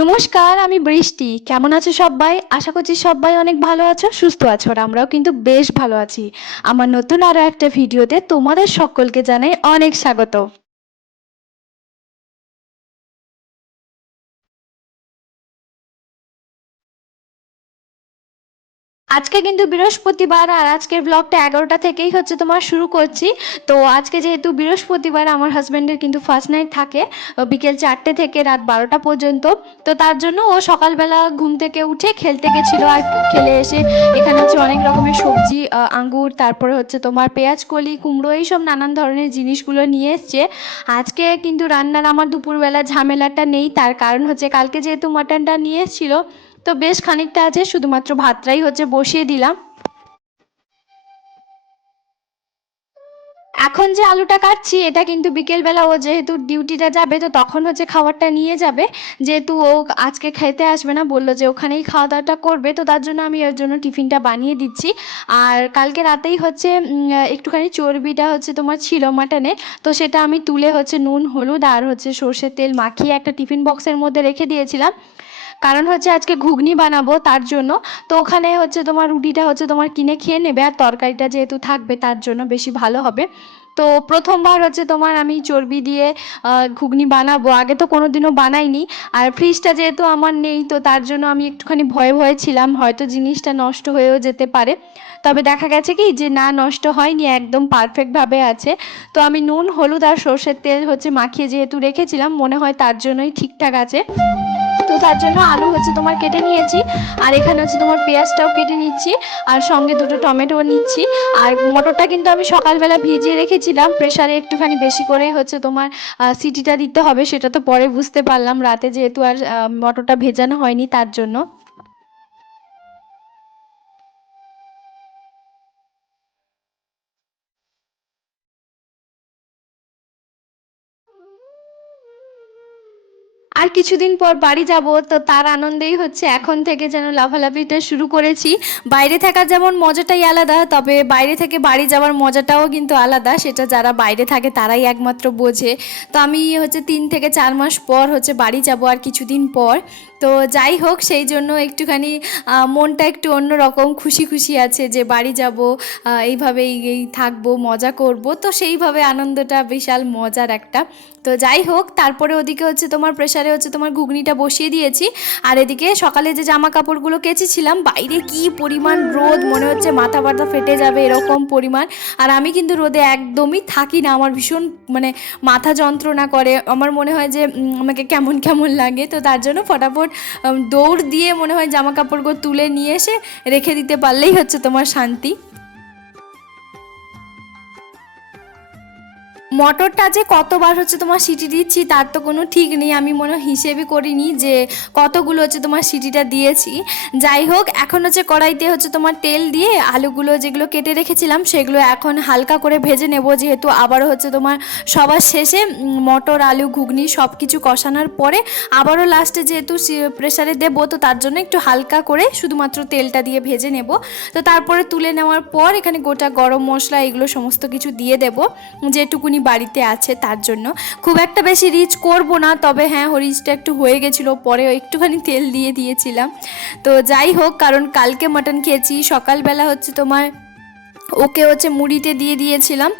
নমস্কার, আমি বৃষ্টি। কেমন আছো সব্বাই? আশা করছি সব্বাই অনেক ভালো আছো, সুস্থ আছো। আর আমরাও কিন্তু বেশ ভালো আছি। আমার নতুন আরো একটা ভিডিওতে তোমাদের সকলকে জানাই অনেক স্বাগত। আজকে কিন্তু বৃহস্পতিবার আর আজকের ব্লগটা 11টা থেকেই হচ্ছে তোমার শুরু করছি। তো আজকে যেহেতু বৃহস্পতিবার আমার হাজব্যান্ডের কিন্তু ফার্স্ট নাইট থাকে বিকেল 4টে থেকে রাত 12টা পর্যন্ত। তো তার জন্য ও সকালবেলা ঘুম থেকে উঠে খেলতে গেছিলো, আর খেলে এসে এখানে হচ্ছে অনেক রকমের সবজি, আঙ্গুর, তারপরে হচ্ছে তোমার পেঁয়াজ কলি, কুমড়ো, এইসব নানান ধরনের জিনিসগুলো নিয়ে এসছে। আজকে কিন্তু রান্নার আমার দুপুরবেলা ঝামেলাটা নেই, তার কারণ হচ্ছে কালকে যেহেতু মাটনটা নিয়ে এসেছিলো, তো বেশ খানিকটা আছে, শুধুমাত্র ভাতটাই হচ্ছে বসিয়ে দিলাম। এখন যে আলুটা কাটছি এটা কিন্তু বিকেলবেলা ও যেহেতু ডিউটিটা যাবে, তো তখন হচ্ছে খাবারটা নিয়ে যাবে। যেহেতু ও আজকে খেতে আসবে না, বললো যে ওখানেই খাওয়া দাওয়াটা করবে, তো তার জন্য আমি ওর জন্য টিফিনটা বানিয়ে দিচ্ছি। আর কালকে রাতেই হচ্ছে একটুখানি চর্বিটা হচ্ছে তোমার ছিল মাটনে, তো সেটা আমি তুলে হচ্ছে নুন হলুদ আর হচ্ছে সর্ষের তেল মাখিয়ে একটা টিফিন বক্সের মধ্যে রেখে দিয়েছিলাম। কারণ হচ্ছে আজকে ঘুগনি বানাবো তার জন্য। তো ওখানে হচ্ছে তোমার রুটিটা হচ্ছে তোমার কিনে খেয়ে নেবে, আর তরকারিটা যেহেতু থাকবে তার জন্য বেশি ভালো হবে। তো প্রথমবার হচ্ছে তোমার আমি চর্বি দিয়ে ঘুগনি বানাবো, আগে তো কোনো দিনও বানাইনি। আর ফ্রিজটা যেহেতু আমার নেই, তো তার জন্য আমি একটুখানি ভয়ে ভয়ে ছিলাম, হয়তো জিনিসটা নষ্ট হয়েও যেতে পারে। তবে দেখা গেছে কি যে না, নষ্ট হয়নি, একদম পারফেক্টভাবে আছে। তো আমি নুন হলুদ আর সর্ষের তেল হচ্ছে মাখিয়ে যেহেতু রেখেছিলাম, মনে হয় তার জন্যই ঠিকঠাক আছে। তো তার জন্য আলু হচ্ছে তোমার কেটে নিয়েছি, আর এখানে হচ্ছে তোমার পেঁয়াজটাও কেটে নিচ্ছি, আর সঙ্গে দুটো টমেটো নিচ্ছি। আর মটরটা কিন্তু আমি সকালবেলা ভিজিয়ে রেখেছিলাম প্রেসারে, একটুখানি বেশি করেই হচ্ছে তোমার সিটিটা দিতে হবে, সেটা তো পরে বুঝতে পারলাম রাতে যেহেতু আর মটরটা ভেজানো হয়নি তার জন্য। আর কিছুদিন পর বাড়ি যাব, তো তার আনন্দেই হচ্ছে এখন থেকে যেন লাফালাফিটা শুরু করেছি। বাইরে থাকার যেমন মজাটাই আলাদা, তবে বাইরে থেকে বাড়ি যাওয়ার মজাটাও কিন্তু আলাদা, সেটা যারা বাইরে থাকে তারাই একমাত্র বোঝে। তো আমি হচ্ছে 3 থেকে 4 মাস পর হচ্ছে বাড়ি যাব আর কিছুদিন পর। তো যাই হোক, সেই জন্য একটুখানি মনটা একটু অন্যরকম, খুশি খুশি আছে যে বাড়ি যাব, এইভাবেই এই থাকবো, মজা করব, তো সেইভাবে আনন্দটা বিশাল মজার একটা। তো যাই হোক, তারপরে ওদিকে হচ্ছে তোমার প্রেসারে হচ্ছে তোমার ঘুগনিটা বসিয়ে দিয়েছি। আর এদিকে সকালে যে জামা কাপড়গুলো কেচেছিলাম, বাইরে কি পরিমাণ রোদ, মনে হচ্ছে মাথা ব্যথা ফেটে যাবে এরকম পরিমাণ। আর আমি কিন্তু রোদে একদমই থাকি না, আমার ভীষণ মানে মাথা যন্ত্রণা করে, আমার মনে হয় যে আমাকে কেমন কেমন লাগে। তো তার জন্য ফটাফট দৌড় দিয়ে মনে হয় জামা কাপড়গুলো তুলে নিয়ে এসে রেখে দিতে পারলেই হচ্ছে তোমার শান্তি। মটরটা যে কতবার হচ্ছে তোমার সিটি দিচ্ছি তার তো কোনো ঠিক নেই, আমি মনে হয় হিসেবই করিনি যে কতগুলো হচ্ছে তোমার সিটিটা দিয়েছি। যাই হোক, এখন হচ্ছে কড়াইতে হচ্ছে তোমার তেল দিয়ে আলুগুলো যেগুলো কেটে রেখেছিলাম সেগুলো এখন হালকা করে ভেজে নেব, যেহেতু আবারও হচ্ছে তোমার সবার শেষে মটর আলু ঘুগনি সব কিছু কষানোর পরে আবারও লাস্টে যেহেতু প্রেসারে দেবো, তো তার জন্য একটু হালকা করে শুধুমাত্র তেলটা দিয়ে ভেজে নেব। তো তারপরে তুলে নেওয়ার পর এখানে গোটা গরম মশলা এগুলো সমস্ত কিছু দিয়ে দেবো, যেটুকুনি বাড়িতে আছে তার জন্য। খুব একটা বেশি রিচ করব না, তবে হ্যাঁ রিচটা একটু হয়ে গেছিলো, পরে একটুখানি তেল দিয়ে দিয়েছিলাম। তো যাই হোক, কারণ কালকে মাটন খেয়েছি, সকালবেলা হচ্ছে তোমার ওকে হচ্ছে মুড়িতে দিয়ে দিয়েছিলাম,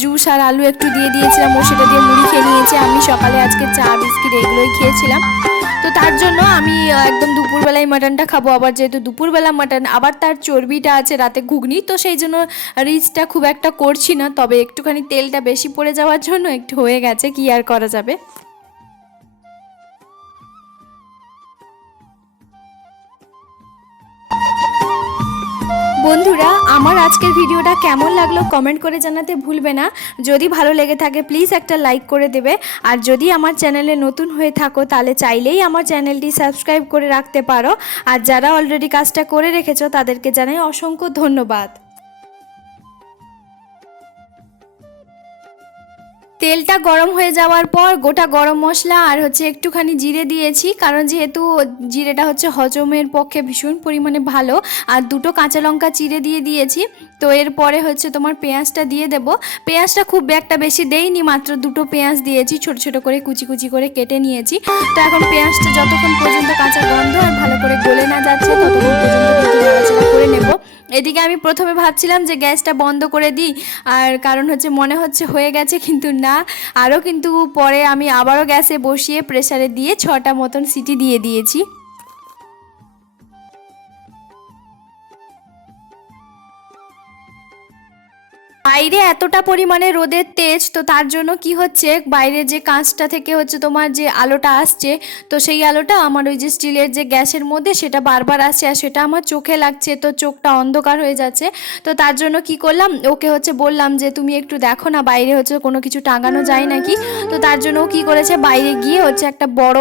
জুস আর আলু একটু দিয়ে দিয়েছিলাম, ও সেটা দিয়ে মুড়ি খেয়ে নিয়েছে। আমি সকালে আজকে চা বিস্কিট এগুলোই খেয়েছিলাম। তো তার জন্য আমি একদম দুপুরবেলায় মাটনটা খাবো, আবার যেহেতু দুপুরবেলা মাটন, আবার তার চর্বিটা আছে রাতে ঘুগনি, তো সেই জন্য রিচটা খুব একটা করছি না, তবে একটুখানি তেলটা বেশি পড়ে যাওয়ার জন্য একটু হয়ে গেছে, কি আর করা যাবে। বন্ধুরা, আমার আজকের ভিডিওটা কেমন লাগলো কমেন্ট করে জানাতে ভুলবে না। যদি ভালো লেগে থাকে প্লিজ একটা লাইক করে দেবে। আর যদি আমার চ্যানেলে নতুন হয়ে থাকো তাহলে চাইলেই আমার চ্যানেলটি সাবস্ক্রাইব করে রাখতে পারো। আর যারা অলরেডি কাজটা করে রেখেছো তাদেরকে জানাই অসংখ্য ধন্যবাদ। তেলটা গরম হয়ে যাওয়ার পর গোটা গরম মশলা আর হচ্ছে একটুখানি জিরে দিয়েছি, কারণ যেহেতু জিরেটা হচ্ছে হজমের পক্ষে ভীষণ পরিমাণে ভালো। আর দুটো কাঁচা লঙ্কা চিড়ে দিয়ে দিয়েছি। তো এরপরে হচ্ছে তোমার পেঁয়াজটা দিয়ে দেব। পেঁয়াজটা খুব একটা বেশি দেইনি, মাত্র দুটো পেঁয়াজ দিয়েছি, ছোট ছোট করে কুচি কুচি করে কেটে নিয়েছি। তো এখন পেঁয়াজটা যতক্ষণ পর্যন্ত কাঁচা গন্ধ আর ভালো করে গলে না যাচ্ছে ততক্ষণ পর্যন্ত কিন্তু নাড়াচাড়া করে নেব। এদিকে আমি প্রথমে ভাবছিলাম যে গ্যাসটা বন্ধ করে দিই, আর কারণ হচ্ছে মনে হচ্ছে হয়ে গেছে, কিন্তু না, আরও কিন্তু পরে আমি আবারও গ্যাসে বসিয়ে প্রেসারে দিয়ে 6টা মতন সিটি দিয়ে দিয়েছি। বাইরে এতটা পরিমাণে রোদের তেজ, তো তার জন্য কি হচ্ছে, বাইরে যে কাঁচটা থেকে হচ্ছে তোমার যে আলোটা আসছে, তো সেই আলোটা আমার ওই যে স্টিলের যে গ্যাসের মধ্যে সেটা বারবার আসছে, আর সেটা আমার চোখে লাগছে, তো চোখটা অন্ধকার হয়ে যাচ্ছে। তো তার জন্য কি করলাম, ওকে হচ্ছে বললাম যে তুমি একটু দেখো না বাইরে হচ্ছে কোনো কিছু টাঙানো যায় নাকি। তো তার জন্য ও কী করেছে, বাইরে গিয়ে হচ্ছে একটা বড়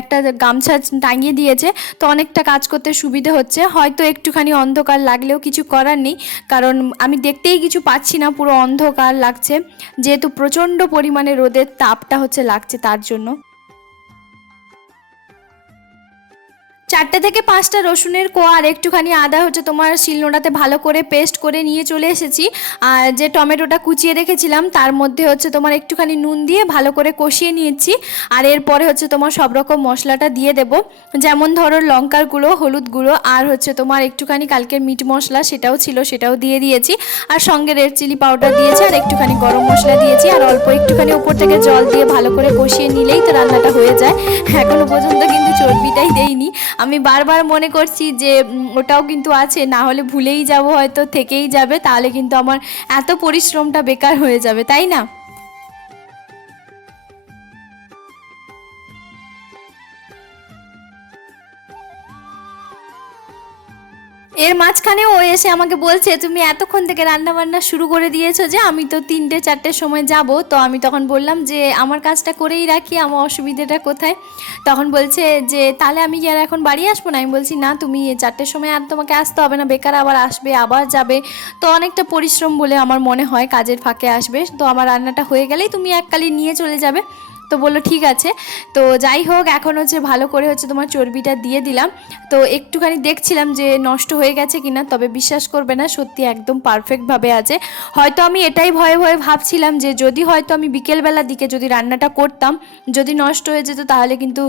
একটা গামছা টাঙিয়ে দিয়েছে। তো অনেকটা কাজ করতে সুবিধে হচ্ছে, হয়তো একটুখানি অন্ধকার লাগলেও কিছু করার নেই, কারণ আমি দেখতেই কিছু পাচ্ছি না, পুরো অন্ধকার লাগছে, যেহেতু প্রচণ্ড পরিমাণে রোদের তাপটা হচ্ছে লাগছে তার জন্য। 4টে থেকে 5টা রসুনের কোয়া আর একটুখানি আদা হচ্ছে তোমার শিলনোড়াতে ভালো করে পেস্ট করে নিয়ে চলে এসেছি। আর যে টমেটোটা কুচিয়ে রেখেছিলাম তার মধ্যে হচ্ছে তোমার একটুখানি নুন দিয়ে ভালো করে কষিয়ে নিয়েছি। আর এরপরে হচ্ছে তোমার সব রকম মশলাটা দিয়ে দেব, যেমন ধরো লঙ্কার গুঁড়ো, হলুদ গুঁড়ো, আর হচ্ছে তোমার একটুখানি কালকের মিট মশলা সেটাও ছিল, সেটাও দিয়ে দিয়েছি। আর সঙ্গে রেড চিলি পাউডার দিয়েছি, আর একটুখানি গরম মশলা দিয়েছি, আর অল্প একটুখানি উপর থেকে জল দিয়ে ভালো করে কষিয়ে নিলেই তো রান্নাটা হয়ে যায়। এখনো পর্যন্ত কিন্তু চর্বিটাই দেইনি। আমি বারবার মনে করছি যে ওটাও কিন্তু আছে, না হলে ভুলেই যাব, হয়তো থেকেই যাবে, তাহলে কিন্তু আমার এত পরিশ্রমটা বেকার হয়ে যাবে, তাই না? এর মাঝখানে ও এসে আমাকে বলছে তুমি এতক্ষণ থেকে রান্না বান্না শুরু করে দিয়েছো, যে আমি তো 3টে 4টের সময় যাব। তো আমি তখন বললাম যে আমার কাজটা করেই রাখি, আমার অসুবিধাটা কোথায়। তখন বলছে যে তাহলে আমি কি আর এখন বাড়ি আসবো না? আমি বলছি না, তুমি 4টের সময় আর তোমাকে আসতে হবে না, বেকার আবার আসবে আবার যাবে, তো অনেকটা পরিশ্রম বলে আমার মনে হয়, কাজের ফাঁকে আসবে, তো আমার রান্নাটা হয়ে গেলেই তুমি এককালে নিয়ে চলে যাবে। তো বললো ঠিক আছে। তো যাই হোক, এখন হচ্ছে ভালো করে হচ্ছে তোমার চর্বিটা দিয়ে দিলাম। তো একটুখানি দেখছিলাম যে নষ্ট হয়ে গেছে কিনা, তবে বিশ্বাস করবে না, সত্যি একদম পারফেক্টভাবে আছে। হয়তো আমি এটাই ভয়ে ভয়ে ভাবছিলাম যে যদি হয়তো আমি বিকেলবেলার দিকে যদি রান্নাটা করতাম, যদি নষ্ট হয়ে যেত তাহলে কিন্তু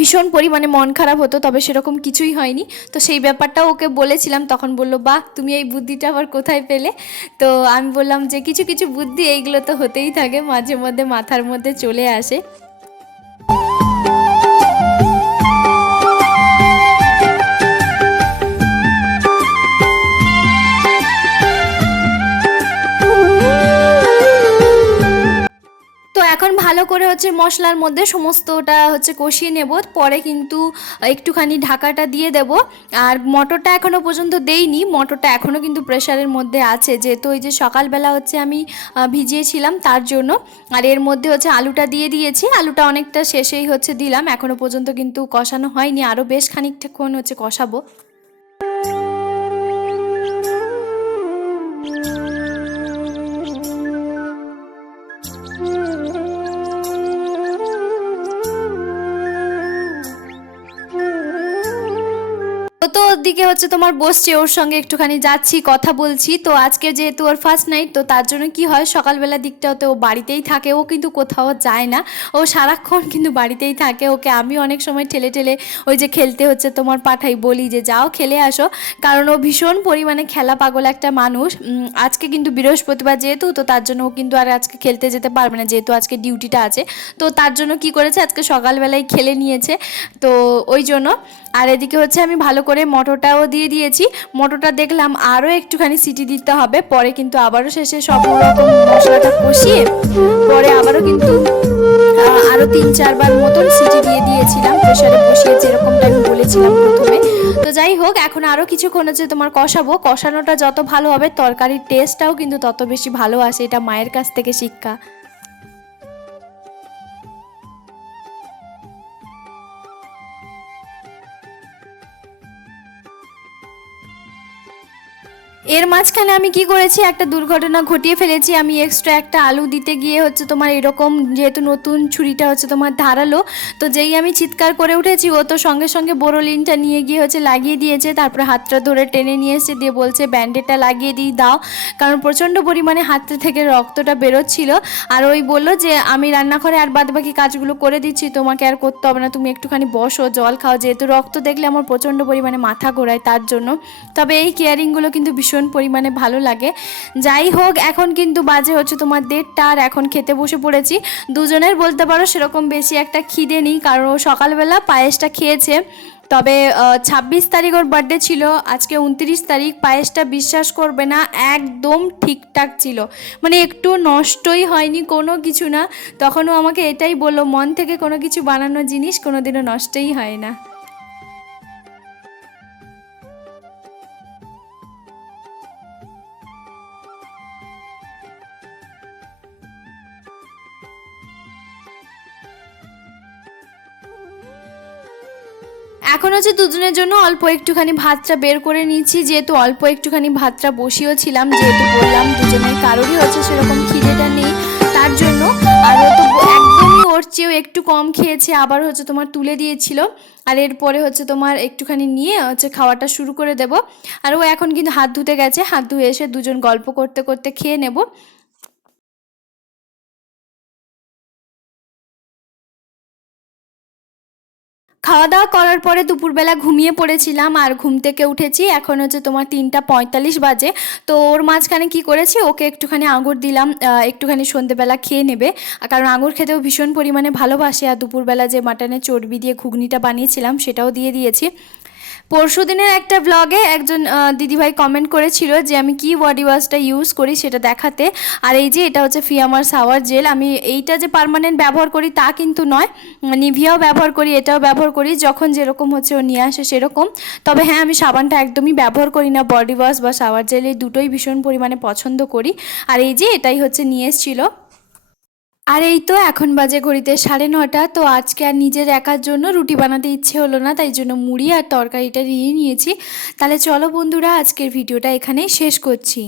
ভীষণ পরিমাণে মন খারাপ হতো, তবে সেরকম কিছুই হয়নি। তো সেই ব্যাপারটাও ওকে বলেছিলাম, তখন বলল বাহ তুমি এই বুদ্ধিটা আবার কোথায় পেলে? তো আমি বললাম যে কিছু কিছু বুদ্ধি এইগুলো তো হতেই থাকে, মাঝে মধ্যে মাথার মধ্যে চলে আসে। তো এখন ভালো করে হচ্ছে মশলার মধ্যে সমস্তটা হচ্ছে কষিয়ে নেব, পরে কিন্তু একটুখানি ঢাকাটা দিয়ে দেব। আর মটরটা এখনও পর্যন্ত দেইনি, মটরটা এখনও কিন্তু প্রেশারের মধ্যে আছে, যেহেতু ওই যে সকালবেলা হচ্ছে আমি ভিজিয়েছিলাম তার জন্য। আর এর মধ্যে হচ্ছে আলুটা দিয়ে দিয়েছি, আলুটা অনেকটা শেষেই হচ্ছে দিলাম, এখনও পর্যন্ত কিন্তু কষানো হয়নি, আরও বেশ খানিকটাক্ষণ হচ্ছে কষাবো। ও তো ওদিকে হচ্ছে তোমার বসছে, ওর সঙ্গে একটুখানি যাচ্ছি, কথা বলছি। তো আজকে যেহেতু ওর ফার্স্ট নাইট, তো তার জন্য কি হয়, সকালবেলা দিকটাতে ও বাড়িতেই থাকে, ও কিন্তু কোথাও যায় না, ও সারাক্ষণ কিন্তু বাড়িতেই থাকে। ওকে আমি অনেক সময় ঠেলে ঠেলে ওই যে খেলতে হচ্ছে তোমার পাঠাই, বলি যে যাও খেলে আসো, কারণ ও ভীষণ পরিমাণে খেলা পাগল একটা মানুষ। আজকে কিন্তু বৃহস্পতিবার যেহেতু, তো তার জন্য ও কিন্তু আর আজকে খেলতে যেতে পারবে না, যেহেতু আজকে ডিউটিটা আছে। তো তার জন্য কি করেছে, আজকে সকালবেলায় খেলে নিয়েছে, তো ওই জন্য। আর এদিকে হচ্ছে আমি ভালো করে মটরটাও দিয়ে দিয়েছি, মটরটা দেখলাম আরও একটুখানি সিটি দিতে হবে, পরে কিন্তু আবারও শেষে সব রকম মশলাটা কষিয়ে পরে আবারও কিন্তু আরও 3-4বার মতন সিটি দিয়ে দিয়েছিলাম, প্রেশারে বসিয়ে যেরকমটা আমি বলেছিলাম প্রথমে। তো যাই হোক, এখন আরও কিছুক্ষণ হচ্ছে তোমার কষাবো, কষানোটা যত ভালো হবে তরকারির টেস্টটাও কিন্তু তত বেশি ভালো আসে, এটা মায়ের কাছ থেকে শিক্ষা। এর মাঝখানে আমি কি করেছি, একটা দুর্ঘটনা ঘটিয়ে ফেলেছি। আমি এক্সট্রা একটা আলু দিতে গিয়ে হচ্ছে তোমার এরকম, যেহেতু নতুন ছুরিটা হচ্ছে তোমার ধারালো, তো যেই আমি চিৎকার করে উঠেছি ও তো সঙ্গে সঙ্গে বোরোলিনটা নিয়ে গিয়ে হচ্ছে লাগিয়ে দিয়েছে। তারপরে হাতটা ধরে টেনে নিয়ে এসে দিয়ে বলছে ব্যান্ডেডটা লাগিয়ে দিই দাও, কারণ প্রচণ্ড পরিমাণে হাত থেকে রক্তটা বেরোচ্ছিল। আর ওই বললো যে আমি রান্নাঘরে আর বাদবাকি কাজগুলো করে দিচ্ছি, তোমাকে আর করতে হবে না, তুমি একটুখানি বসো জল খাও, যেহেতু রক্ত দেখলে আমার প্রচণ্ড পরিমাণে মাথা ঘোরায় তার জন্য। তবে এই কেয়ারিংগুলো কিন্তু ভীষণ পরিমাণে ভালো লাগে। যাই হোক, এখন কিন্তু বাজে হচ্ছে তোমার 1:30, আর এখন খেতে বসে পড়েছি। দুজনের বলতে পারো সেরকম বেশি একটা খিদে নেই, কারণ ও সকালবেলা পায়েসটা খেয়েছে। তবে 26 তারিখ ওর বার্থডে ছিল, আজকে 29 তারিখ। পায়েসটা বিশ্বাস করবে না, একদম ঠিকঠাক ছিল, মানে একটু নষ্টই হয়নি, কোনো কিছু না। তখনও আমাকে এটাই বললো, মন থেকে কোনো কিছু বানানো জিনিস কোনোদিনও নষ্টই হয় না। এখন হচ্ছে দুজনের জন্য অল্প একটুখানি ভাতটা বের করে নিচ্ছি, যেহেতু অল্প একটুখানি ভাতটা বসিয়েও ছিলাম, যেহেতু বললাম দুজনের কারোরই হচ্ছে সেরকম খিদেটা নেই তার জন্য। আর ও তো একদমই ওর চেয়েও একটু কম খেয়েছে, আবার হচ্ছে তোমার তুলে দিয়েছিল। আর এরপরে হচ্ছে তোমার একটুখানি নিয়ে হচ্ছে খাওয়াটা শুরু করে দেব। আর ও এখন কিন্তু হাত ধুতে গেছে, হাত ধুয়ে এসে দুজন গল্প করতে করতে খেয়ে নেব। খাওয়া দাওয়া করার পরে দুপুরবেলা ঘুমিয়ে পড়েছিলাম, আর ঘুম থেকে উঠেছি এখন হচ্ছে তোমার 3:45 বাজে। তো ওর মাঝখানে কি করেছি, ওকে একটুখানি আঙুর দিলাম, একটুখানি সন্ধেবেলা খেয়ে নেবে, কারণ আঙুর খেতেও ভীষণ পরিমাণে ভালোবাসে। আর দুপুরবেলা যে মাটনের চর্বি দিয়ে ঘুগনিটা বানিয়েছিলাম সেটাও দিয়ে দিয়েছি। পরশুদিনের একটা ব্লগে একজন দিদিভাই কমেন্ট করেছিল যে আমি কি বডি ওয়াশটা ইউজ করি সেটা দেখাতে। আর এই যে এটা হচ্ছে ফিয়ামার শাওয়ার জেল, আমি এইটা যে পার্মানেন্ট ব্যবহার করি তা কিন্তু নয়, নিভিয়াও ব্যবহার করি, এটাও ব্যবহার করি, যখন যেরকম হচ্ছে ও নিয়ে আসে সেরকম। তবে হ্যাঁ, আমি সাবানটা একদমই ব্যবহার করি না, বডি ওয়াশ বা শাওয়ার জেল এই দুটোই ভীষণ পরিমাণে পছন্দ করি। আর এই যে এটাই হচ্ছে নিয়ে এসেছিলো। আর এই তো এখন বাজে ঘড়িতে 9:30। তো আজকে আর নিজের একার জন্য রুটি বানাতে ইচ্ছে হলো না, তাই জন্য মুড়ি আর তরকারিটা নিয়ে নিয়েছি। তাহলে চলো বন্ধুরা, আজকের ভিডিওটা এখানেই শেষ করছি।